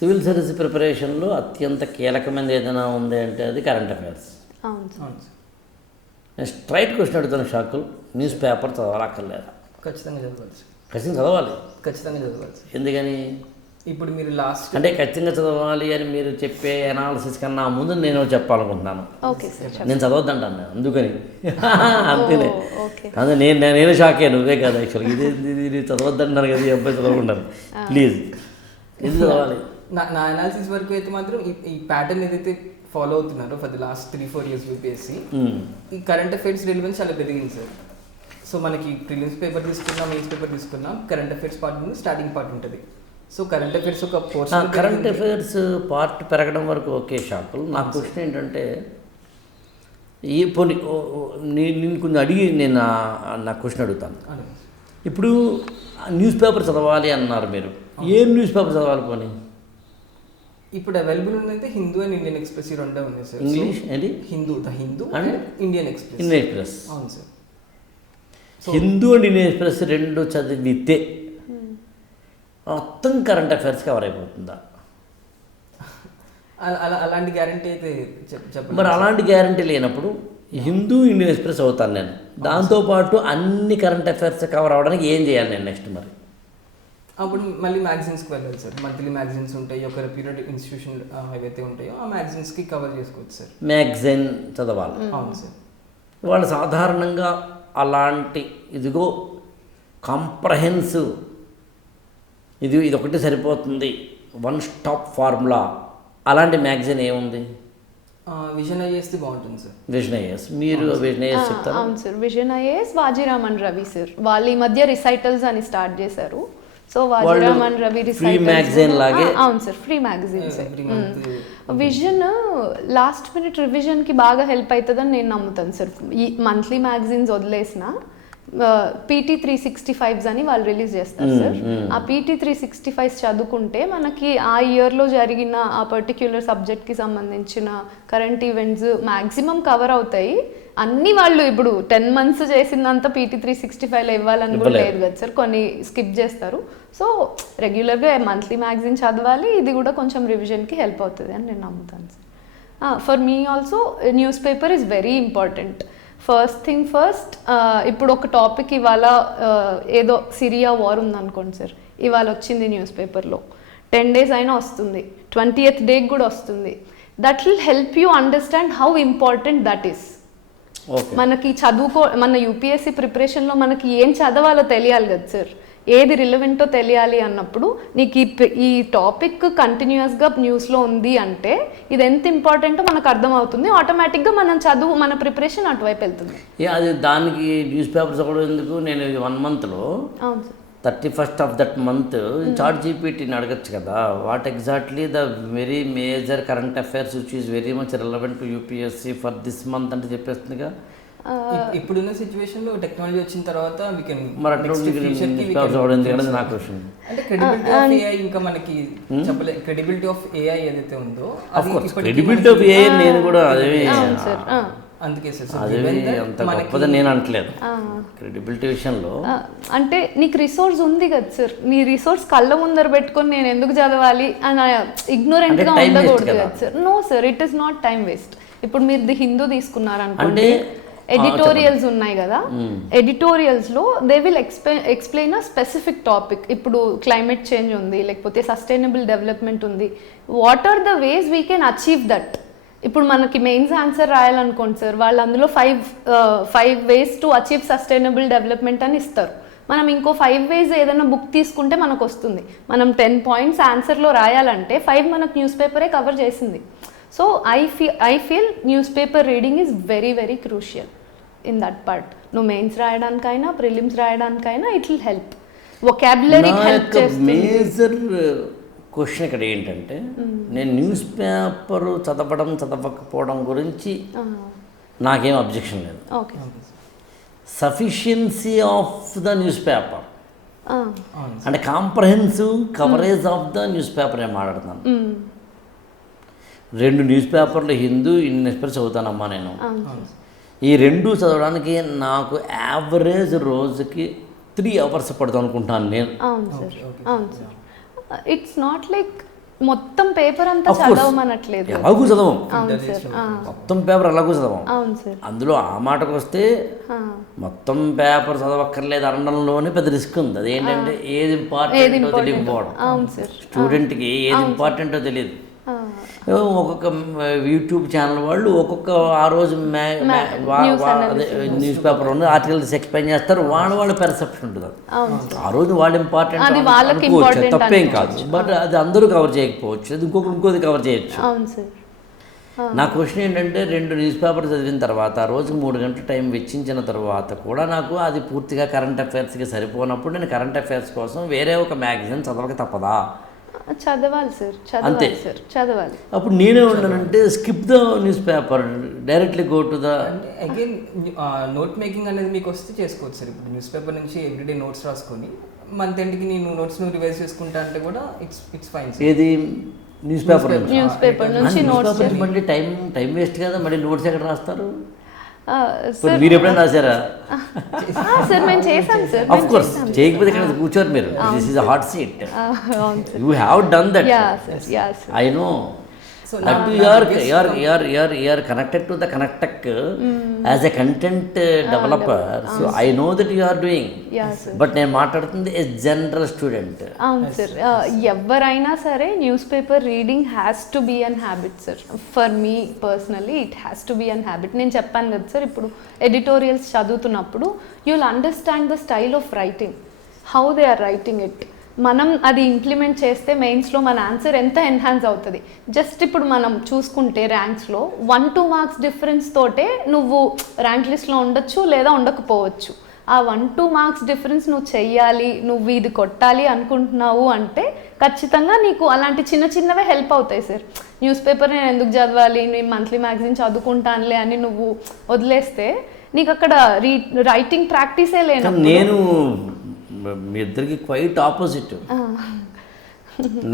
Civil service ప్రిపరేషన్లో అత్యంత కీలకమైనది ఏదైనా ఉంది అంటే అది కరెంట్ అఫైర్స్. నేను స్ట్రైట్ క్వశ్చన్ అడుగుతాను షాకులు న్యూస్ పేపర్ చదవాలక్కర్లేదా ఖచ్చితంగా చదవాలి ఖచ్చితంగా చదవాలి. ఖచ్చితంగా చదవాలి ఎందుకని? ఇప్పుడు మీరు లాస్ట్ అంటే ఖచ్చితంగా చదవాలి అని మీరు చెప్పే అనాలిసిస్ కన్నా ముందు నేను చెప్పాలనుకుంటున్నాను. నేను చదవద్దంటాను నేను అందుకని. అంతేనే ఓకే. అదే నేను నేను- షాకే నువ్వే కాదు యాక్చువల్గా ఇది చదవద్దంటాను కదా ఈ అబ్బాయి చదవకుంటాను ప్లీజ్ ఇది చదవాలి. నా నా అనాలిసిస్ వరకు అయితే మాత్రం ఈ ప్యాటర్న్ ఏదైతే ఫాలో అవుతున్నారో for the last three four years UPSC hmm. ఈ కరెంట్ అఫైర్స్ రిలవెన్స్ చాలా పెరిగింది సార్ సో మనకి ప్రిలిమ్స్ పేపర్ తీసుకున్నాం మెయిన్స్ పేపర్ తీసుకున్నాం కరెంట్ అఫైర్స్ పార్ట్ నుండి స్టార్టింగ్ పార్ట్ ఉంటుంది. సో కరెంట్ అఫైర్స్ ఒక పోర్షన్ కరెంట్ అఫైర్స్ పార్ట్ పెరగడం వరకు ఓకే షాకులు నా క్వశ్చన్ ఏంటంటే ఈ పోనీ నేను కొంచెం అడిగి నేను నా క్వశ్చన్ అడుగుతాను. ఇప్పుడు న్యూస్ పేపర్ చదవాలి అన్నారు మీరు. ఏ న్యూస్ పేపర్ చదవాలి పోనీ? ఇప్పుడు అవైలబుల్ ఉన్నది హిందూ అండ్ ఇండియన్ ఎక్స్ప్రెస్ ఈ రెండే ఉన్నాయి సార్. ఇంగ్లీష్ ఏంటి? Hindu the Hindu? And Indian Express. Indian Express. అవును sir. Hindu and Indian Express రెండు చదివితే మొత్తం కరెంట్ అఫైర్స్ కవర్ అయిపోతుందా? అలా అలా అలాంటి గ్యారంటీ అయితే చెప్- చెప్పలేదు మరి అలాంటి గ్యారంటీ లేనప్పుడు హిందూ ఇండియన్ ఎక్స్ప్రెస్ అవుతాను నేను. దాంతోపాటు అన్ని కరెంట్ అఫైర్స్ కవర్ అవ్వడానికి ఏం చేయాలి నేను నెక్స్ట్ మరి? అప్పుడు మళ్ళీ మ్యాగజైన్స్కి వెళ్ళాలి సార్. మంత్లీ మ్యాగజైన్స్ ఉంటాయి ఒక పీరియడ్ ఇన్స్టిట్యూషన్ ఏవైతే ఉంటాయో ఆ మ్యాగజైన్స్కి కవర్ చేసుకోవచ్చు సార్. మ్యాగజైన్ చదవాలి. అవును సార్. వాళ్ళు సాధారణంగా అలాంటి ఇదిగో కాంప్రహెన్సివ్ ఇది ఇది ఒకటి సరిపోతుంది. వన్ స్టాప్ ఫార్ములా అలాంటి మ్యాగజైన్ ఏముంది? విజన్ బాగుంటుంది సార్. విజన్ ఐఎస్ మీరు విజన్ ఐఎస్ చెప్తారు? అవును sir. Vision IAS Vajiram and Ravi sir. వాళ్ళు ఈ మధ్య రిసైటల్స్ అని స్టార్ట్ చేశారు. So Vajiram and Ravi recitals magazine లాగే? అవును sir free magazine month Vision last minute రివిజన్కి బాగా హెల్ప్ అవుతుందని నేను నమ్ముతాను సార్. ఈ మంత్లీ మ్యాగజైన్స్ వదిలేసిన పీటీ త్రీ సిక్స్టీ ఫైవ్స్ అని వాళ్ళు రిలీజ్ చేస్తారు సార్. ఆ పీటీ త్రీ సిక్స్టీ ఫైవ్స్ చదువుకుంటే మనకి ఆ ఇయర్లో జరిగిన ఆ పర్టిక్యులర్ సబ్జెక్ట్కి సంబంధించిన కరెంట్ ఈవెంట్స్ మ్యాక్సిమం కవర్ అవుతాయి. అన్ని వాళ్ళు ఇప్పుడు టెన్ మంత్స్ చేసిందంతా పీటీ త్రీ సిక్స్టీ ఫైవ్లో ఇవ్వాలని కూడా. లేదు కదా సార్. కొన్ని స్కిప్ చేస్తారు. సో రెగ్యులర్గా మంత్లీ మ్యాగజైన్ చదవాలి. ఇది కూడా కొంచెం రివిజన్కి హెల్ప్ అవుతుంది అని నేను నమ్ముతాను sir. For me also news paper is very important first thing first ఇప్పుడు ఒక టాపిక్ ఇవాళ ఏదో సిరియా వార్ ఉందనుకోండి సార్. ఇవాళ వచ్చింది న్యూస్ పేపర్లో టెన్ డేస్ అయినా వస్తుంది. ట్వంటీ ఎయిత్ డేకి కూడా వస్తుంది. That will help you understand how important that is మనకి చదువుకో మన యూపీఎస్సీ ప్రిపరేషన్లో మనకి ఏం చదవాలో తెలియాలి కదా సార్ ఏది రిలవెంటో తెలియాలి అన్నప్పుడు నీకు ఈ ఈ టాపిక్ కంటిన్యూస్గా న్యూస్లో ఉంది అంటే ఇది ఎంత ఇంపార్టెంటో మనకు అర్థమవుతుంది. ఆటోమేటిక్గా మనం చదువు మన ప్రిపరేషన్ అటువైపు వెళ్తుంది. అది దానికి న్యూస్ పేపర్స్ కూడా ఎందుకు? నేను వన్ మంత్లో అవును sir thirty first of that month chat జీపీటీని అడగచ్చు కదా. What exactly the very major current affairs which is very much relevant to UPSC for this month అంటే చెప్పేస్తుందిగా. ఇప్- ఇప్పుడున్న సిచ్యువేషన్లో టెక్నాలజీ వచ్చిన తర్వాత వీ కెన్ మరి నా క్వశ్చన్ అంటే క్రెడిబిలిటీ ఆఫ్ ఏఐ ఇంకా మనకి చెప్పలే క్రెడిబిలిటీ ఆఫ్ ఏఐ ఏదైతే ఉందో ఆఫ్ అది కోర్స్ ఇప్పటికీ క్రెడిబిలిటీ ఆఫ్ ఏ నేను కూడా ఆ. అందుకే సార్. నేను అంటలేదు క్రెడిబిలిటీ విషయంలో అంటే నీకు రిసోర్స్ ఉంది కదా సార్ నీ రిసోర్స్ కళ్ళ ముందర పెట్టుకొని నేను ఎందుకు చదవాలి అని ఇగ్నోరెంట్గా ఉండకూడదు కదా. Sir no sir it is not time waste ఇప్పుడు మీరు ది హిందూ తీసుకున్నారనుకోండి అంటే, ఎడిటోరియల్స్ ఉన్నాయి కదా. ఎడిటోరియల్స్లో they will explain explain a specific topic ఇప్పుడు క్లైమేట్ చేంజ్ ఉంది లేకపోతే సస్టైనబుల్ డెవలప్మెంట్ ఉంది. What are the ways we can achieve that ఇప్పుడు మనకి మెయిన్స్ ఆన్సర్ రాయాలనుకోండి సార్ వాళ్ళు అందులో five five ways to achieve sustainable development అని ఇస్తారు. మనం ఇంకో ఫైవ్ వేస్ ఏదైనా బుక్ తీసుకుంటే మనకు వస్తుంది. మనం టెన్ పాయింట్స్ ఆన్సర్లో రాయాలంటే ఫైవ్ మనకు న్యూస్ పేపరే కవర్ చేసింది. So I fee I feel news paper reading is very very crucial in that part నువ్వు మెయిన్స్ రాయడానికైనా prelims రాయడానికైనా it will help vocabulary help చేస్తుంది. మేజర్ క్వశ్చన్ ఇక్కడ ఏంటంటే నేను న్యూస్ పేపర్ చదవడం చదవకపోవడం గురించి నాకేం అబ్జెక్షన్ లేదు. Okay. Sufficiency of the news paper అంటే comprehensive coverage of the news paper నేను మాట్లాడుతున్నాను. రెండు న్యూస్ పేపర్లు హిందూ ఇండియన్ ఎక్స్ప్రెస్ చదువుతానమ్మా నేను. ఈ రెండు చదవడానికి నాకు యావరేజ్ రోజుకి త్రీ అవర్స్ పడుతుంది అనుకుంటున్నాను నేను ఇట్స్ నాట్ లైక్ మొత్తం పేపర్ అంతా. చదవమనట్లేదు. ఎలాగూ చదవం. మొత్తం పేపర్ ఎలాగూ చదవం. అవును సార్. అందులో ఆ మాటకు వస్తే మొత్తం పేపర్ చదవక్కర్లేదు అనడంలోనే పెద్ద రిస్క్ ఉంది. అదేంటంటే ఏది ఇంపార్టెంటో తెలియకపోవడం. అవును సార్. స్టూడెంట్కి ఏది ఇంపార్టెంటో తెలియదు. ఒక్కొక్క యూట్యూబ్ ఛానల్ వాళ్ళు ఒక్కొక్క ఆ రోజు న్యూస్ పేపర్ ఉంది ఆర్టికల్స్ ఎక్స్ప్లెయిన్ చేస్తారు వాళ్ళ వాళ్ళ పెర్సెప్షన్ ఉంటుంది ఆ రోజు వాళ్ళు ఇంపార్టెంట్ అనుకోవచ్చు తప్పేం కాదు. బట్ అది అందరూ కవర్ చేయకపోవచ్చు అది ఇంకొకరు ఇంకోది కవర్ చేయొచ్చు. నా క్వశ్చన్ ఏంటంటే రెండు న్యూస్ పేపర్ చదివిన తర్వాత రోజుకు మూడు గంటల టైం వెచ్చించిన తర్వాత కూడా నాకు అది పూర్తిగా కరెంట్ అఫైర్స్కి సరిపోనప్పుడు నేను కరెంట్ అఫైర్స్ కోసం వేరే ఒక మ్యాగజైన్ చదవక తప్పదా? చదవాలి సార్ అంతే. చదవాలి సార్ చదవాలి. అప్పుడు నేనే ఉన్నానంటే skip the news paper directly go to the again note making అనేది మీకు వస్తే చేసుకోవచ్చు సార్. ఇప్పుడు న్యూస్ పేపర్ నుంచి ఎవ్రీడే నోట్స్ రాసుకొని మంత్ ఎండ్కి నేను నోట్స్ను రివైజ్ చేసుకుంటా అంటే కూడా ఇట్స్ ఇట్స్ ఫైన్ సార్. ఏది? న్యూస్ పేపర్ న్యూస్ పేపర్ నుంచి నోట్స్ టైం టైం వేస్ట్ కదా మళ్ళీ నోట్స్ ఎక్కడ రాస్తారు? మీరు ఎప్పుడైనా రాశారా? సార్ మేము చేసాం సార్ ఆఫ్ కోర్స్ చేయకపోతే ఇక్కడ కూర్చోరు మీరు. This is hot seat you have done that yeah sir But you are you are you are you are you are connected to the Connectech as a content uh, developer. So I know that you are doing. Yeah sir but నేను మాట్లాడుతుంది a general student అవును sir ఎవరైనా సరే news paper reading has to be an habit sir for me personally it has to be an habit నేను చెప్పాను కదా sir ఇప్పుడు editorials చదువుతున్నప్పుడు you will understand the style of writing how they are writing it మనం అది implement చేస్తే మెయిన్స్లో మన ఆన్సర్ ఎంత ఎన్హాన్స్ అవుతుంది? జస్ట్ ఇప్పుడు మనం చూసుకుంటే ర్యాంక్స్లో వన్ టూ మార్క్స్ డిఫరెన్స్ తోటే నువ్వు ర్యాంక్ లిస్ట్లో ఉండొచ్చు లేదా ఉండకపోవచ్చు. ఆ వన్ టూ మార్క్స్ డిఫరెన్స్ నువ్వు చెయ్యాలి నువ్వు ఇది కొట్టాలి అనుకుంటున్నావు అంటే ఖచ్చితంగా నీకు అలాంటి చిన్న చిన్నవే హెల్ప్ అవుతాయి సార్ న్యూస్ పేపర్ నేను ఎందుకు చదవాలి? నేను మంత్లీ మ్యాగజైన్ చదువుకుంటానులే అని నువ్వు వదిలేస్తే నీకు అక్కడ రీ రైటింగ్ ప్రాక్టీసే లేను నేను మీ ఇద్దరికి క్వైట్ ఆపోజిట్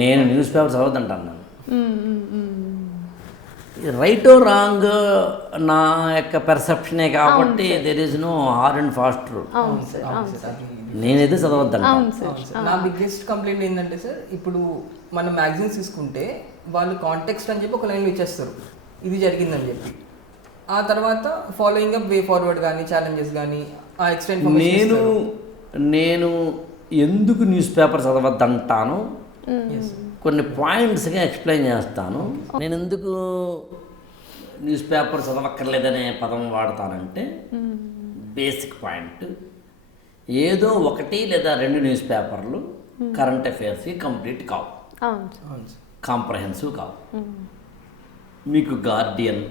నేను న్యూస్ పేపర్ చదవదంటాను నేను రైట్ రాంగ్ నా యొక్క పెర్సెప్షనే కాబట్టి there is no hard and fast rule నేనైతే చదవద్దంట. అవును సార్ నా బిగ్గెస్ట్ కంప్లైంట్ ఏంటంటే సార్ ఇప్పుడు మన మ్యాగజైన్స్ తీసుకుంటే వాళ్ళు కాంటెక్స్ట్ అని చెప్పి ఒక లైన్లో ఇచ్చేస్తారు. ఇది జరిగిందని చెప్పి. ఆ తర్వాత ఫాలోయింగ్ అప్ వే ఫార్వర్డ్ కానీ ఛాలెంజెస్ కానీ ఆ ఎక్స్ట్రా నేను నేను ఎందుకు న్యూస్ పేపర్ చదవద్దంటాను? కొన్ని పాయింట్స్గా ఎక్స్ప్లెయిన్ చేస్తాను. నేను ఎందుకు న్యూస్ పేపర్ చదవక్కర్లేదనే పదం వాడతానంటే బేసిక్ పాయింట్ ఏదో ఒకటి లేదా రెండు న్యూస్ పేపర్లు కరెంట్ అఫైర్స్కి కంప్లీట్ కావు. కాంప్రహెన్సివ్ కావు. మీకు Guardian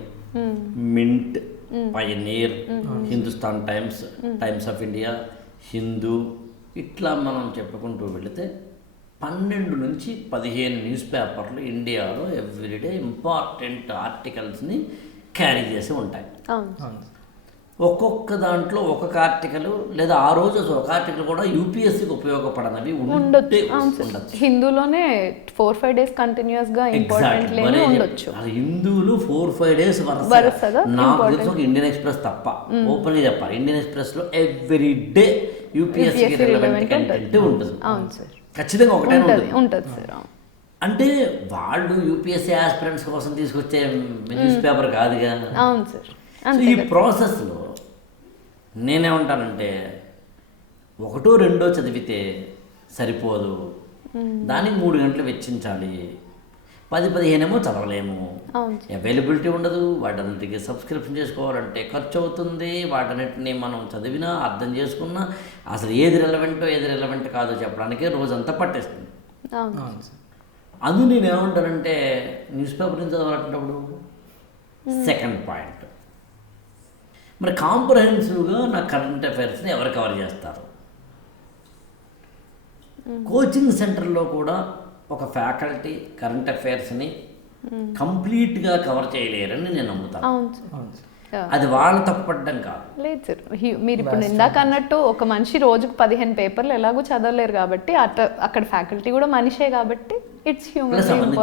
Mint Pioneer Hindustan Times Times of India Hindu ఇట్లా మనం చెప్పుకుంటూ వెళితే పన్నెండు నుంచి పదిహేను న్యూస్ పేపర్లు ఇండియాలో ఎవ్రీడే ఇంపార్టెంట్ ఆర్టికల్స్ని క్యారీ చేసి ఉంటాయి. అవును. ఒక్కొక్క దాంట్లో ఒక్కొక్క ఆర్టికల్ లేదా ఆ రోజు ఒక ఆర్టికల్ కూడా యూపీఎస్సీకి ఉపయోగపడనవి ఉండొచ్చు. హిందూలోనే ఫోర్ ఫైవ్ డేస్ కంటిన్యూస్గా ఇంపార్టెంట్ ఉండొచ్చు. హిందువులు ఫోర్ ఫైవ్ డేస్ వరుసగా. నాకు తెలిసి ఒక ఇండియన్ ఎక్స్ప్రెస్ తప్ప. ఓపెన్ చెప్పాలి. ఇండియన్ ఎక్స్ప్రెస్లో every day UPSC relevant content ఉంటుంది. అవును సార్. ఖచ్చితంగా ఒకటే ఉంటుంది ఉంటుంది. సార్. అంటే వాళ్ళు యూపీఎస్సీ ఆస్పిరెంట్స్ కోసం తీసుకొచ్చే న్యూస్ పేపర్ కాదుగా. అవును సార్. ఈ ప్రాసెస్లో నేనేమంటానంటే ఒకటో రెండో చదివితే సరిపోదు. దానికి మూడు గంటలు వెచ్చించాలి. పది పదిహేనేమో చదవలేము. అవైలబిలిటీ ఉండదు. వాటన్నిటికీ సబ్స్క్రిప్షన్ చేసుకోవాలంటే ఖర్చు అవుతుంది వాటన్నిటిని మనం చదివినా అర్థం చేసుకున్నా అసలు ఏది రెలవెంటో ఏది రెలవెంట్ కాదో చెప్పడానికే రోజంతా పట్టేస్తుంది. అవును. అవును సార్. అది నేను ఏమంటానంటే న్యూస్ పేపర్ నుంచి చదవాలంటప్పుడు సెకండ్ పాయింట్ మరి కాంప్రహెన్సివ్గా నా కరెంట్ అఫైర్స్ని ఎవరు కవర్ చేస్తారు? కోచింగ్ సెంటర్లో కూడా ఒక ఫ్యాకల్టీ కరెంట్ అఫైర్స్ని కంప్లీట్గా కవర్ చేయలేరని నేను నమ్ముతాను. అవును సార్. అవును సార్. Yeah. అది వాళ్ళ తప్పపడ్డం కాదు. లేదు సార్. మీరు ఇప్పుడు ఇందాక అన్నట్టు ఒక మనిషి రోజుకు పదిహేను పేపర్లు ఎలాగో చదవలేరు కాబట్టి అట అక్కడ ఫ్యాకల్టీ కూడా మనిషే కాబట్టి ఇట్స్ హ్యూమన్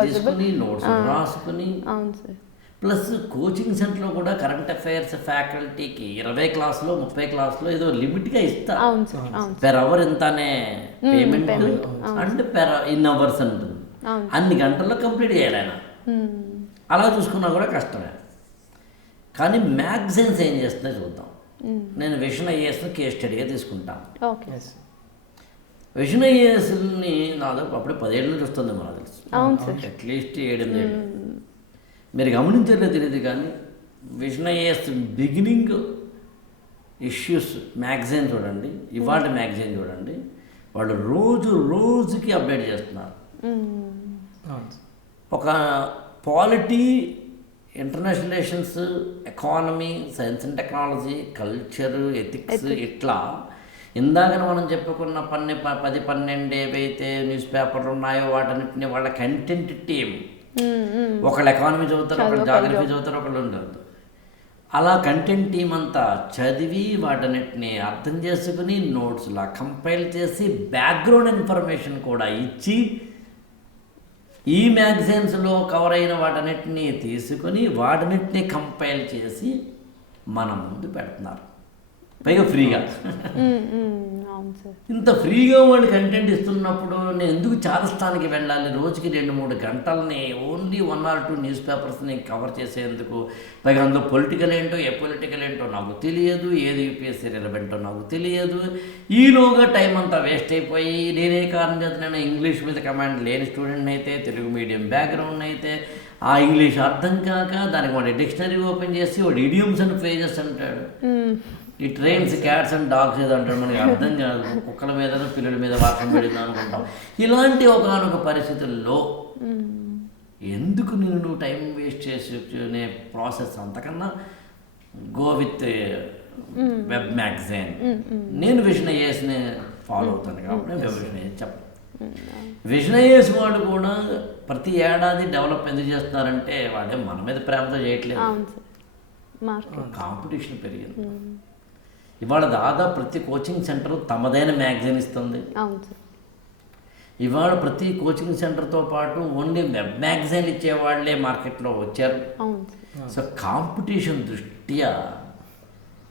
రాసుకుని అవును సార్. ప్లస్ కోచింగ్ సెంటర్లో కూడా కరెంట్ అఫైర్స్ ఫ్యాకల్టీకి ఇరవై క్లాసులో ముప్పై క్లాసులో ఏదో లిమిట్గా ఇస్తారు. అవును సార్ అవును పెర్ అవర్ ఇంతనే payment and per in hours ఉంటుంది. అవును. అన్ని గంటల్లో కంప్లీట్ చేయాలి ఆయన. మ్మ్. అలా చూసుకున్నా కూడా కష్టమే. కానీ మ్యాగజైన్స్ ఏం చేస్తున్నాయో చూద్దాం. నేను విషన్ ఐఏఎస్ని కేస్ స్టడీగా తీసుకుంటాను విషన్ ఐఏఎస్ని నాదాపు అప్పుడే పదేళ్ళ నుంచి వస్తుంది మనకు తెలుసు. అవును సార్. అట్లీస్ట్ ఏడెనిమిది ఏళ్ళు మీరు గమనించారో తెలియదు కానీ Vision IAS beginning issues magazine చూడండి ఇవాళ మ్యాగజైన్ చూడండి వాళ్ళు రోజు రోజుకి అప్డేట్ చేస్తున్నారు. ఒక polity international relations economy science and technology culture ethics ఇట్లా ఇందాక మనం చెప్పుకున్న పన్నె ప- పది పన్నెండు ఏవైతే న్యూస్ పేపర్లు ఉన్నాయో వాటన్నిటిని వాళ్ళ కంటెంట్ టీం మ్మ్. మ్మ్. ఒకళ్ళు ఎకానమీ చదువుతారు ఒకళ్ళు జాగ్రఫీ చదువుతారు ఒకళ్ళు ఉండదు అలా కంటెంట్ టీం అంతా చదివి వాటన్నిటిని అర్థం చేసుకుని నోట్స్లా కంపైల్ చేసి బ్యాక్గ్రౌండ్ ఇన్ఫర్మేషన్ కూడా ఇచ్చి ఈ మ్యాగజైన్స్లో కవర్ అయిన వాటన్నిటిని తీసుకుని వాటన్నిటిని కంపైల్ చేసి మన ముందు పెడుతున్నారు. పైగా ఫ్రీగా ఇంత ఫ్రీగా వాళ్ళు కంటెంట్ ఇస్తున్నప్పుడు నేను ఎందుకు చారస్థానికి వెళ్ళాలి? రోజుకి రెండు మూడు గంటల్ని only one or two news పేపర్స్ని cover చేసేందుకు పైగా అందులో పొలిటికల్ ఏంటో ఏ పొలిటికల్ ఏంటో నాకు తెలియదు ఏది యూపీఎస్సీ రిలవెంటో నాకు తెలియదు. ఈలోగా టైం అంతా వేస్ట్ అయిపోయి నేనే కారణం చేత నేను ఇంగ్లీష్ మీద కమాండ్ లేని స్టూడెంట్ అయితే తెలుగు మీడియం బ్యాక్గ్రౌండ్ అయితే ఆ ఇంగ్లీష్ అర్థం కాక దానికి వాడి డిక్షనరీ ఓపెన్ చేసి వాడు ఇడియమ్స్ అండ్ ఫ్రేజెస్ అంటాడు. ఈ ట్రైన్స్ క్యాట్స్ అండ్ డాగ్స్ ఏదో అంటారు మనకి అర్థం కాదు. కుక్కల మీద పిల్లల మీద వాసం పడింది అనుకుంటాం. ఇలాంటి ఒకనొక పరిస్థితుల్లో. ఎందుకు నేను నువ్వు టైం వేస్ట్ చేసే ప్రాసెస్ అంతకన్నా? గో విత్ వెబ్ మ్యాగజైన్ నేను విషన్ ఐఏఎస్ని ఫాలో అవుతాను కాబట్టి వెబ్ విషన్ ఐఏఎస్ చెప్పను. విషన్ ఐఏఎస్ వాళ్ళు కూడా ప్రతి ఏడాది డెవలప్ ఎందుకు చేస్తున్నారంటే వాడే మన మీద ప్రేమతో చేయట్లేదు. కాంపిటీషన్ పెరిగింది. ఇవాళ దాదాపు ప్రతి కోచింగ్ సెంటర్ తమదైన మ్యాగజైన్ ఇస్తుంది. ఇవాళ ప్రతి కోచింగ్ సెంటర్తో పాటు ఓన్లీ వెబ్ మ్యాగజైన్ ఇచ్చేవాళ్ళే మార్కెట్లో వచ్చారు. సో కాంపిటీషన్ దృష్ట్యా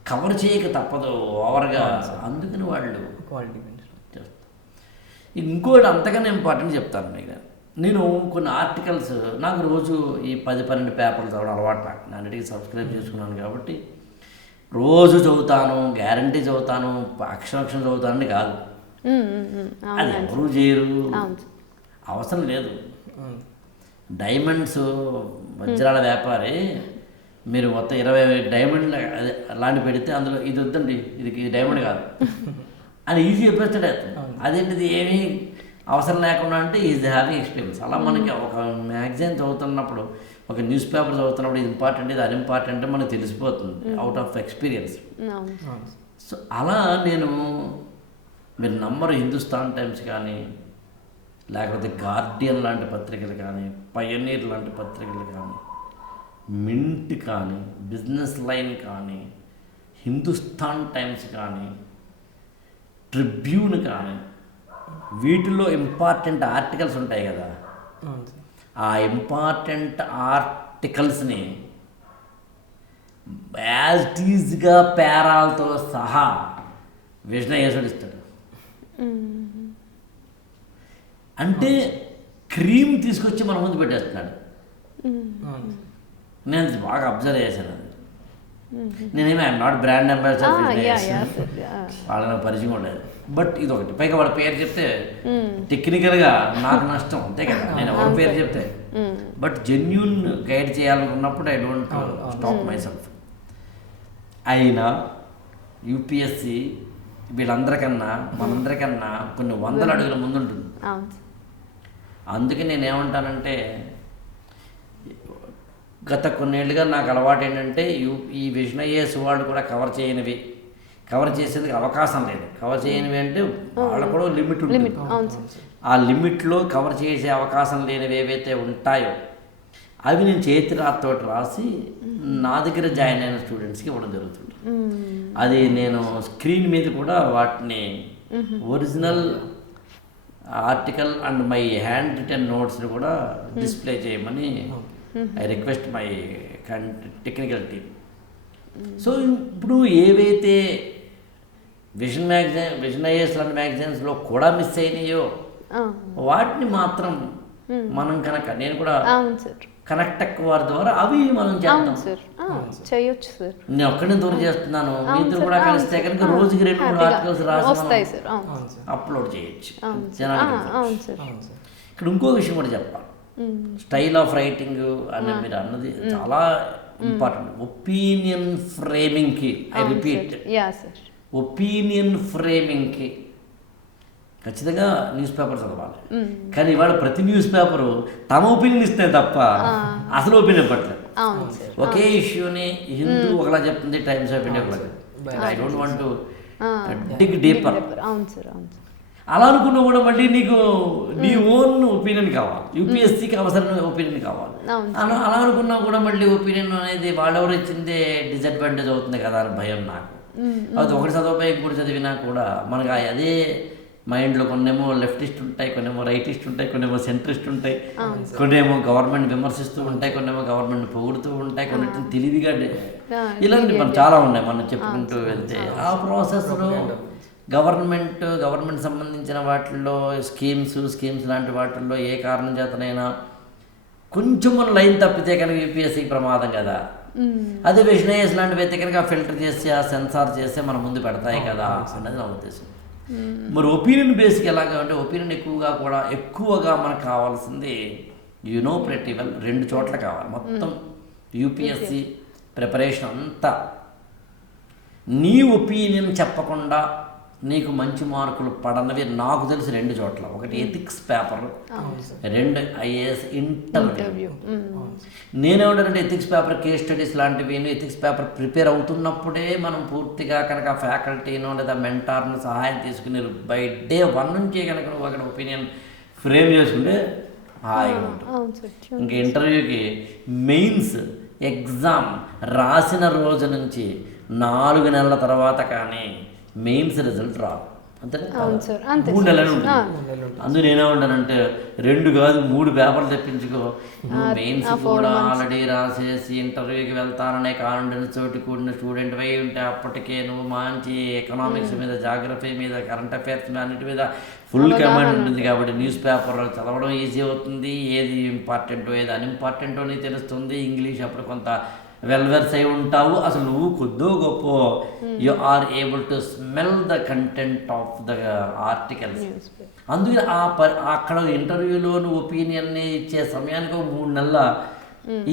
కవర్ చేయక తప్పదు ఓవర్గా అందుకని వాళ్ళు క్వాలిటీ ఇంకోటి అంతకన్నా ఇంపార్టెంట్ చెప్తాను మీకు. నేను కొన్ని ఆర్టికల్స్ నాకు రోజు ఈ పది పన్నెండు పేపర్లు చదవడం అలవాటు నాకు. నేను అన్నిటికీ సబ్స్క్రైబ్ చేసుకున్నాను కాబట్టి రోజు చదువుతాను గ్యారంటీ చదువుతాను అక్షరాక్షరం చదువుతానని కాదు. అది అవును. ఎవరు చేయరు. అవసరం లేదు. డైమండ్స్ వజ్రాల వ్యాపారి మీరు మొత్తం ఇరవై డైమండ్లు అదే అలాంటి పెడితే అందులో ఇది వద్దండి ఇది డైమండ్ కాదు. అని ఈజీ చెప్పేస్తాడు. అదేంటిది ఏమీ అవసరం లేకుండా అంటే ఈజ్ హ్యావింగ్ ఎక్స్పీరియన్స్. అలా మనకి ఒక మ్యాగజైన్ చదువుతున్నప్పుడు ఒక న్యూస్ పేపర్ చదువుతున్నప్పుడు ఇది ఇంపార్టెంట్ ఇది అన్ఇంపార్టెంట్ మనకు తెలిసిపోతుంది. అవుట్ ఆఫ్ ఎక్స్పీరియన్స్ సో అలా నేను మీరు నమ్మరు హిందుస్థాన్ టైమ్స్ కానీ లేకపోతే గార్డియన్ లాంటి పత్రికలు కానీ పయనీర్ లాంటి పత్రికలు కానీ మింట్ కానీ బిజినెస్ లైన్ కానీ హిందుస్థాన్ టైమ్స్ కానీ ట్రిబ్యూన్ కానీ వీటిలో ఇంపార్టెంట్ ఆర్టికల్స్ ఉంటాయి కదా. ఆ ఇంపార్టెంట్ ఆర్టికల్స్ని యాజ్ టీజ్గా పేరాలతో సహా విష్ణయేశ్వరుడు ఇస్తాడు. అంటే క్రీమ్ తీసుకొచ్చి మన ముందు పెట్టేస్తున్నాడు. నేను బాగా అబ్జర్వ్ చేశాను అది. నేనేమి I'm not brand ambassador yeah yeah sir yeah వాళ్ళని పరిచయం ఉండదు బట్ ఇది ఒకటి పైగా వాళ్ళ పేరు చెప్తే టెక్నికల్గా నాకు నష్టం. అంతే కదా? నేను ఎవరి పేరు చెప్తే. బట్ జెన్యున్ గైడ్ చేయాలనుకున్నప్పుడు I don't stop myself అయినా యూపీఎస్సి వీళ్ళందరికన్నా మనందరికన్నా కొన్ని వందల అడుగుల ముందుంటుంది. అందుకే నేను ఏమంటానంటే గత కొన్నేళ్ళుగా నాకు అలవాటు ఏంటంటే యూ ఈ ఐఏఎస్ వాళ్ళు కూడా కవర్ చేయనివి. కవర్ చేసేందుకు అవకాశం లేదు. కవర్ చేయనివి అంటే వాళ్ళకు కూడా లిమిట్ ఉంటుంది. సార్. ఆ లిమిట్లో కవర్ చేసే అవకాశం లేనివి ఏవైతే ఉంటాయో అవి నేను చేతి రాతోటి రాసి నా దగ్గర జాయిన్ అయిన స్టూడెంట్స్కి ఇవ్వడం జరుగుతుంది. అది నేను స్క్రీన్ మీద కూడా వాటిని original article and my handwritten నోట్స్ని కూడా డిస్ప్లే చేయమని I request my technical team so ఇప్పుడు ఏవైతే విజన్ మ్యాగజైన్ విజన్ ఐఎస్ లాంటి మ్యాగజైన్స్లో కూడా మిస్ అయినాయో వాటిని మాత్రం మనం కనుక నేను కూడా కనెక్ట్ వారి ద్వారా అవి మనం చేద్దాం. చేయొచ్చు సార్. నేను ఒక్కడిని దూరం చేస్తున్నాను. ఇద్దరు కూడా కలిస్తే. కనుక రోజుకి రెండు మూడు ఆర్టికల్స్ రాసి అప్లోడ్ చేయొచ్చు. సార్. ఇక్కడ ఇంకో విషయం కూడా చెప్పాలి. స్టైల్ ఆఫ్ రైటింగ్ అని మీరు అన్నది చాలా important opinion ఫ్రేమింగ్కి I repeat yeah sir. Opinion ఫ్రేమింగ్కి ఖచ్చితంగా న్యూస్ పేపర్ చదవాలి. కానీ ఇవాళ ప్రతి న్యూస్ పేపరు తమ ఒపీనియన్ ఇస్తే తప్ప అసలు ఒపీనియన్ పట్టలేదు. అవును సార్. ఒకే ఇష్యూని హిందూ ఒకలా చెప్తుంది టైమ్స్ ఆఫ్ ఇండియా ఒకలా I don't want dig deeper అవును సార్ అవును సార్. అలా అనుకున్నా కూడా మళ్ళీ నీకు నీ ఓన్ ఒపీనియన్ కావాలి. యూపీఎస్సీకి అవసరమైన ఒపీనియన్ కావాలి. అలా అలా అనుకున్నా కూడా మళ్ళీ ఒపీనియన్ అనేది వాళ్ళెవరు ఇచ్చిందే డిసడ్వాంటేజ్ అవుతుంది కదా అని భయం నాకు. అది ఒకటి చదవపోయి ఇంకోటి చదివినా కూడా మనకు ఆ- అదే మైండ్లో కొన్నేమో లెఫ్టిస్ట్ ఉంటాయి కొన్నేమో రైటిస్ట్ ఉంటాయి కొన్నేమో సెంట్రిస్ట్ ఉంటాయి కొన్నేమో గవర్నమెంట్ విమర్శిస్తూ ఉంటాయి కొన్నేమో గవర్నమెంట్ పొగుడుతూ ఉంటాయి కొన్నిటిని తెలివిగా డి- ఆ, ఇలాంటి మనం చాలా ఉన్నాయి మనం చెప్పుకుంటూ వెళ్తే. ఆ ప్రాసెస్లో గవర్నమెంట్ గవర్నమెంట్ సంబంధించిన వాటిల్లో స్కీమ్స్ స్కీమ్స్ లాంటి వాటిల్లో ఏ కారణం చేతనైనా కొంచెం మన లైన్ తప్పితే కనుక యూపీఎస్సీకి ప్రమాదం కదా. అదే విష్ణయస్ లాంటివి అయితే కనుక ఫిల్టర్ చేసి ఆ సెన్సార్ చేస్తే మన ముందు పెడతాయి కదా అన్నది నా ఉద్దేశం. మరి ఒపీనియన్ బేస్కి ఎలాగా అంటే ఒపీనియన్ ఎక్కువగా కూడా ఎక్కువగా మనకు కావాల్సింది యునో ప్రెటీ వెల్ రెండు చోట్ల కావాలి. మొత్తం యూపీఎస్సి. ప్రిపరేషన్ అంతా. నీ ఒపీనియన్ చెప్పకుండా నీకు మంచి మార్కులు పడనవి నాకు తెలిసి రెండు చోట్ల. ఒకటి ఎథిక్స్ పేపర్ రెండు ఐఏఎస్ ఇంటర్వ్యూ నేనేమంటానంటే ఎథిక్స్ పేపర్ కేస్ స్టడీస్ లాంటివి ఎథిక్స్ పేపర్ ప్రిపేర్ అవుతున్నప్పుడే మనం పూర్తిగా కనుక ఫ్యాకల్టీనో లేదా మెంటార్ను సహాయం తీసుకుని బై డే వన్ నుంచే కనుక నువ్వు అక్కడ ఒపీనియన్ ఫ్రేమ్ చేసుకుంటే హాయిగా ఉంటుంది. ఇంక ఇంటర్వ్యూకి మెయిన్స్ ఎగ్జామ్ రాసిన రోజు నుంచి నాలుగు నెలల తర్వాత కానీ మెయిన్స్ రిజల్ట్ రాదు సార్, అంతే మూడు. నెలలు ఉంటుంది. అందులో నేనేమంటానంటే రెండు కాదు మూడు పేపర్లు తెప్పించుకో. మెయిన్స్ కూడా ఆల్రెడీ రాసేసి ఇంటర్వ్యూకి వెళ్తాననే కాన్ఫిడెన్స్ తోటి కూడిన స్టూడెంట్ అయి ఉంటే అప్పటికే నువ్వు మంచి ఎకనామిక్స్ మీద జాగ్రఫీ మీద కరెంట్ అఫైర్స్ మీద అన్నిటి మీద ఫుల్ కమాండ్ ఉంటుంది కాబట్టి న్యూస్ పేపర్ చదవడం ఈజీ అవుతుంది. ఏది ఇంపార్టెంటో ఏది అన్ఇంపార్టెంటో అని తెలుస్తుంది. ఇంగ్లీష్ అప్పుడు కొంత వెల్వెర్స్ అయి ఉంటావు. అసలు నువ్వు కొద్దో గొప్ప. You are able to smell the content of the articles అందుకని ఆ ప అక్కడ ఇంటర్వ్యూలో నువ్వు ఒపీనియన్ని ఇచ్చే సమయానికి ఒక మూడు నెలల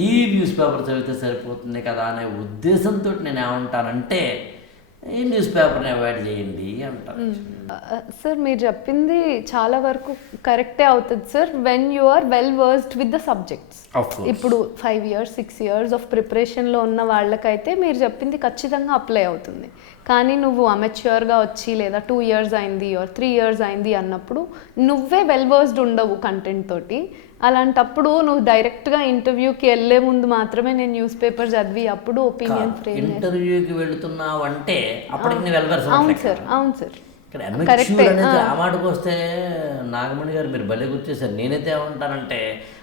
ఈ న్యూస్ పేపర్ చదివితే సరిపోతుంది కదా అనే ఉద్దేశంతో నేను ఏమంటానంటే ఈ న్యూస్ పేపర్ని అవాయిడ్ చేయండి అంటాను సార్ మీరు చెప్పింది చాలా వరకు కరెక్టే అవుతుంది sir. When you are well versed with the subjects ఇప్పుడు five years six years of ప్రిపరేషన్లో ఉన్న వాళ్ళకైతే మీరు చెప్పింది ఖచ్చితంగా అప్లై అవుతుంది. కానీ నువ్వు అమెచ్యూర్గా వచ్చి లేదా టూ ఇయర్స్ అయింది ఆర్ త్రీ ఇయర్స్ అయింది అన్నప్పుడు నువ్వే వెల్ వర్స్డ్ ఉండవు కంటెంట్ తోటి. అలాంటప్పుడు నువ్వు డైరెక్ట్గా ఇంటర్వ్యూకి వెళ్ళే ముందు మాత్రమే నేను న్యూస్ పేపర్ చదివి అప్పుడు ఒపీనియన్ ఫ్రేమ్ ఇంటర్వ్యూకి వెళుతున్నావు అంటే అవును సార్ అవును సార్. ఇక్కడ ఏ, అనేది ఆ. మాటకు వస్తే నాగమణి గారు మీరు భలే గుర్తేశారు నేనైతే ఏమంటానంటే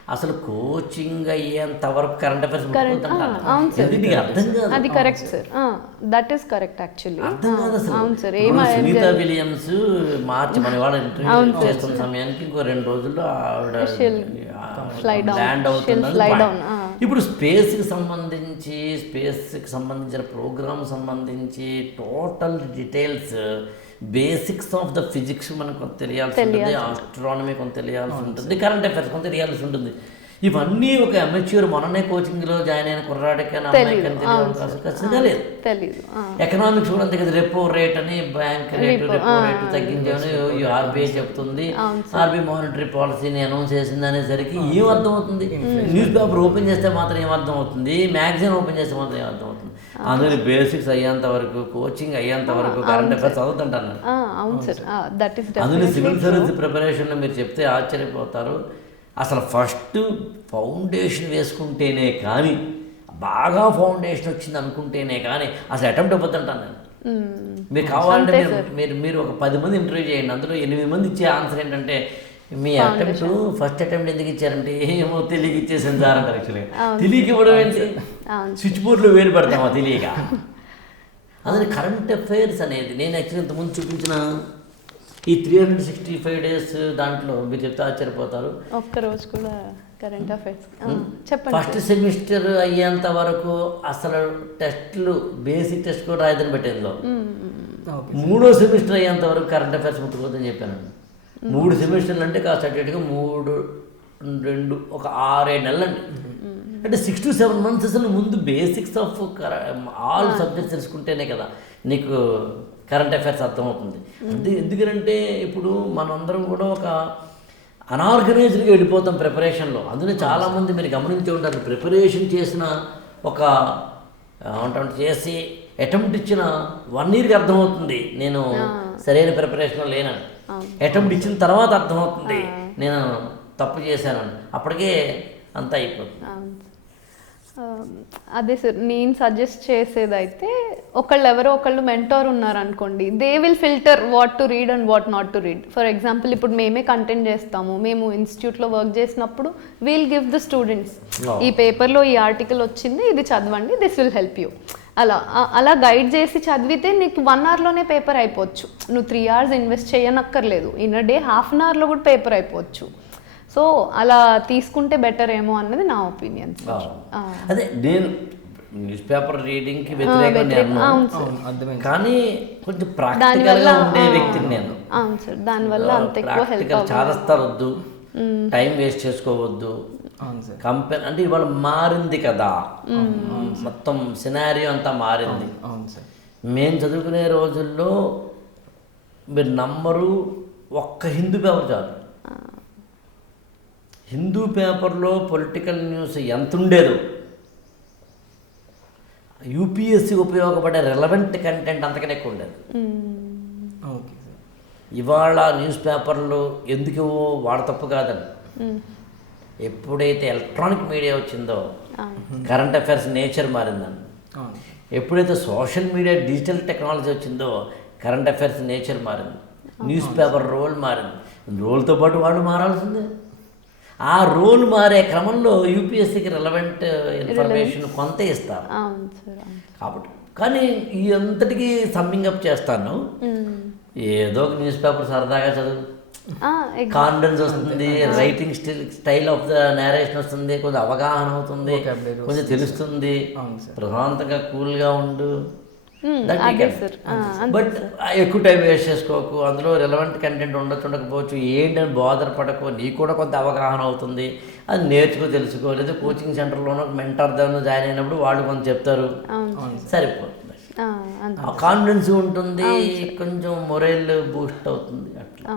అసలు కోచింగ్ అయ్యేంత వరకు కరెంట్ అఫైర్స్ కరెక్ట్ అవును సార్. ఎందుకు? అర్థం కాదు. అది correct sir. That is correct actually అర్థం కాదు అవును సార్. సునీత విలియమ్స్ మార్చి మన వాళ్ళ ఇంటర్వ్యూ చేస్తున్న సమయానికి ఇంకో రెండు రోజుల్లో ఆవిడ. ల్యాండ్ అవుతుంది. ఇప్పుడు స్పేస్కి సంబంధించి స్పేస్కి సంబంధించిన ప్రోగ్రామ్ సంబంధించి total details basics of the physics మనకు తెలియాల్సి ఉంటుంది ఆస్ట్రానమీ కొంత తెలియాల్సి ఉంటుంది కరెంట్ అఫైర్స్ కొంత తెలియాల్సి ఉంటుంది. ఇవన్నీ ఒక అమెచ్యూర్ మొన్ననే కోచింగ్లో జాయిన్ అయిన కుర్రాడికైనా అమ్మాయికైనా తెలియదు అవకాశం ఖచ్చితంగా లేదు. ఎకనామిక్స్ కూడా అంతే కదా రెపో రేట్ అని బ్యాంక్ రేటు రెపో రేట్ తగ్గించామని ఆర్బీఐ చెప్తుంది. ఆర్బీఐ మానిటరీ పాలసీని అనౌన్స్ చేసింది అనేసరికి ఏం అర్థం అవుతుంది న్యూస్ పేపర్ ఓపెన్ చేస్తే మాత్రం ఏం అర్థం అవుతుంది మ్యాగజైన్ ఓపెన్ చేస్తే మాత్రం ఏం అర్థం అవుతుంది అందుకని బేసిక్స్ అయ్యేంత వరకు కోచింగ్ అయ్యేంత వరకు కరెంట్ అఫైర్స్ చదువుతుంటాను అవును సార్. దట్ ఈస్ అందులో సివిల్ సర్వీస్ ప్రిపరేషన్లో మీరు చెప్తే ఆశ్చర్యపోతారు. అసలు ఫస్ట్ ఫౌండేషన్ వేసుకుంటేనే కానీ బాగా ఫౌండేషన్ వచ్చింది అనుకుంటేనే కానీ అసలు అటెంప్ట్ అయిపోతుంటాను నేను. మీరు కావాలంటే మీరు మీరు ఒక పది మంది ఇంటర్వ్యూ చేయండి. అందులో ఎనిమిది మంది ఇచ్చే ఆన్సర్ ఏంటంటే మీ అటెంప్ట్ ఫస్ట్ అటెంప్ట్ ఎందుకు ఇచ్చారంటే ఏమో తెలియక ఇచ్చేసింది సార్ అంటారు యాక్చువల్గా తెలియక ఇవ్వడం ఏంటి. స్విచ్ బోర్డులో వేలు పెడతామా తెలియక? అందుకని కరెంట్ అఫైర్స్ అనేది నేను యాక్చువల్లీ ఇంతకుముందు చూపించిన ఈ three hundred sixty five days దాంట్లో మీరు చెప్తే ఆశ్చర్యపోతారు. ఒక్క రోజు కూడా కరెంట్ అఫైర్స్. చెప్పండి. ఫస్ట్ సెమిస్టర్ అయ్యేంత వరకు అసలు టెస్ట్లు బేసిక్ టెస్ట్ కూడా రాయదని పెట్టేదిలో ఓకే. మూడో సెమిస్టర్ అయ్యేంత వరకు కరెంట్ అఫైర్స్ ముట్టుకోవద్దని చెప్పాను. మూడు సెమిస్టర్లు అంటే కాస్త అటు ఇటుగా మూడు రెండు ఒక ఆరేడు నెలలు అండి అంటే సిక్స్ టు సెవెన్ మంత్స్ అసలు ముందు బేసిక్స్ ఆఫ్ ఆల్ సబ్జెక్ట్స్ తెలుసుకుంటేనే కదా నీకు కరెంట్ అఫైర్స్ అర్థమవుతుంది. అంటే ఎందుకంటే ఇప్పుడు మనందరం కూడా ఒక అనార్గనైజ్డ్గా వెళ్ళిపోతాం ప్రిపరేషన్లో. అందులో చాలామంది మీరు గమనించి ఉంటారు ప్రిపరేషన్ చేసిన ఒక ఏమంటాం చేసి అటెంప్ట్ ఇచ్చిన వన్ ఇయర్కి అర్థమవుతుంది. నేను సరైన ప్రిపరేషన్లో లేనని. అటెంప్ట్ ఇచ్చిన తర్వాత అర్థమవుతుంది. నేను తప్పు చేశానని. అప్పటికే అంతా అయిపోతుంది. అదే సార్ నేను సజెస్ట్ చేసేదైతే ఒకళ్ళు ఎవరో ఒకళ్ళు మెంటోర్ ఉన్నారు అనుకోండి they will filter what to read and what not to read for example ఇప్పుడు మేమే కంటెంట్ చేస్తాము మేము ఇన్స్టిట్యూట్లో వర్క్ చేసినప్పుడు వీల్ గివ్ ద స్టూడెంట్స్. ఈ పేపర్లో ఈ ఆర్టికల్ వచ్చింది ఇది చదవండి దిస్ విల్ హెల్ప్ యూ అలా అలా గైడ్ చేసి చదివితే నీకు వన్ అవర్లోనే పేపర్ అయిపోవచ్చు. నువ్వు three hours invest చేయనక్కర్లేదు. In a day half an అవర్లో కూడా పేపర్ అయిపోవచ్చు. సో అలా తీసుకుంటే బెటర్ ఏమో అన్నది నా ఒపీనియన్ అదే నేను న్యూస్ పేపర్ వ్యతిరేకంగా సార్ అవును అర్థమైంది. కానీ కొంచెం దానివల్ల ప్రాక్టికల్గా ఉండే వ్యక్తిని నేను. అవును సార్. దానివల్ల అంత ఎక్కువ హెల్ప్ ప్రాక్టికల్ చాదస్తారొద్దు టైం వేస్ట్ చేసుకోవద్దు. అవును సార్. కంపేర్ అంటే ఇవాళ మారింది కదా. మొత్తం సినారియో అంతా మారింది. అవును సార్. మేము చదువుకునే రోజుల్లో మీరు నమ్మరు ఒక్క హిందూ పేపర్ చాలు. హిందూ పేపర్లో పొలిటికల్ న్యూస్ ఎంత ఉండేదో యూపీఎస్సి ఉపయోగపడే రెలవెంట్ కంటెంట్ అంతకనే ఎక్కువ ఉండేది ఓకే సార్. ఇవాళ న్యూస్ పేపర్లు ఎందుకు వాడ తప్పు కాదని. ఎప్పుడైతే ఎలక్ట్రానిక్ మీడియా వచ్చిందో కరెంట్ అఫైర్స్ నేచర్ మారిందని అవును. ఎప్పుడైతే సోషల్ మీడియా డిజిటల్ టెక్నాలజీ వచ్చిందో కరెంట్ అఫైర్స్ నేచర్ మారింది. న్యూస్ పేపర్ రోల్ మారింది. రోల్తో పాటు వాళ్ళు మారాల్సిందే. ఆ రోల్ మారే క్రమంలో యూపీఎస్సీకి రిలవెంట్ ఇన్ఫర్మేషన్ కొంత ఇస్తారు. అవును సార్ అవును. కాబట్టి కానీ ఈ అంతటికీ సమ్మింగ్ అప్ చేస్తాను. ఏదో ఒక న్యూస్ పేపర్ సరదాగా చదువు. కాన్ఫిడెన్స్ వస్తుంది writing still style of the narration వస్తుంది కొంచెం అవగాహన అవుతుంది కొంచెం తెలుస్తుంది అవును సార్. ప్రశాంతంగా కూల్గా ఉండు. బట్ ఎక్కువ టైం వేస్ట్ చేసుకోకు. అందులో రిలవెంట్ కంటెంట్ ఉండొచ్చు ఉండకపోవచ్చు ఏంటని బోధన పడకు. నీకు కూడా కొంత అవగాహన అవుతుంది. అది నేర్చుకో తెలుసుకో. లేదా కోచింగ్ సెంటర్లోనో మెంటర్ దాన్ని జాయిన్ అయినప్పుడు వాళ్ళు కొంత చెప్తారు. అవును సరిపోతుంది. ఆ, అంతే ఆ కాన్ఫిడెన్స్ ఉంటుంది కొంచెం మొరైల్ బూస్ట్ అవుతుంది అట్లా.